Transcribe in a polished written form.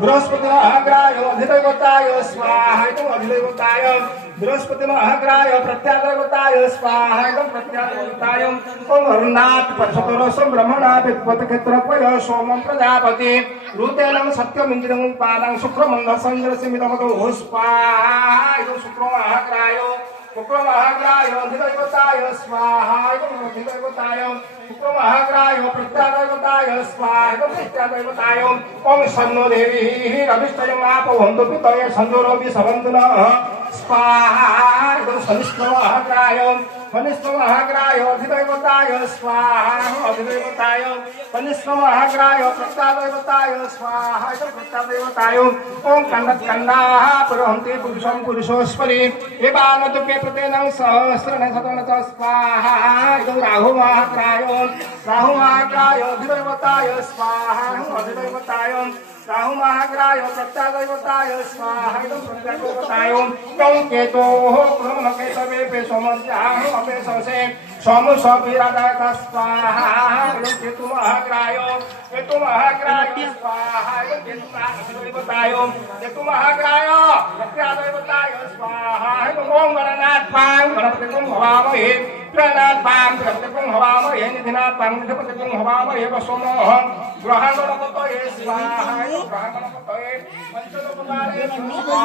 बृहस्पति महाग्राय अधिदैवताय स्वाहा अधिदैवताय बृहस्पति महाग्राय प्रत्यादैवताय स्वाहा प्रत्यादैवताय ओम अरुणात् परशुतरसं ब्रह्मणा विद्वत् क्षेत्रपय सोमं प्रजापति ऋतेनं सत्यमिन्द्रं पालं शुक्रमन्दसंद्रसिमिदमतो स्वाहा शुक्र महाग्राय शुक्र महाग्राय अधिदैवताय स्वाहा अधिदैवताय शुक्र महाग्राय प्रत्यादैवताय स्वाहा प्रत्यादैवताय ओम सन्नो देवी रविष्टयं आपवन्तु पितये संजोरवि सवन्तुनः स्वाहा शनिष्ठ महाग्राय अधिदैवताय स्वाहा अधिदैवताय शनिष्ठ महाग्राय प्रत्यादैवताय स्वाहा प्रत्यादैवताय ओम कन्नत्कन्नाः पुरहन्ति पुरुषं पुरुषोस्परि एवानदुके प्रतेनं सहस्रेण शतेन च स्वाहा राहु महाग्राय अधिदैवताय स्वाहा अधिदैवताय राहु महाग्राय प्रत्यादैवताय स्वाहा प्रत्यादैवताय ओम केतोः ब्रह्मकेतवे पे सोमज्ञाः अपे ससे सोम सविरादाय स्वाहा केतु महाग्राय स्वाहा केतु महाग्राय प्रत्यादैवताय स्वाहा ओम गणनाथ पां गणपतिं हवामहे प्रणनाथ पां गणपतिं हवामहे निधिनाथ पां गणपतिं हवामहे वसोमः ग्रहगणपतये स्वाहा ग्रहगणपतये पंचलोकपाले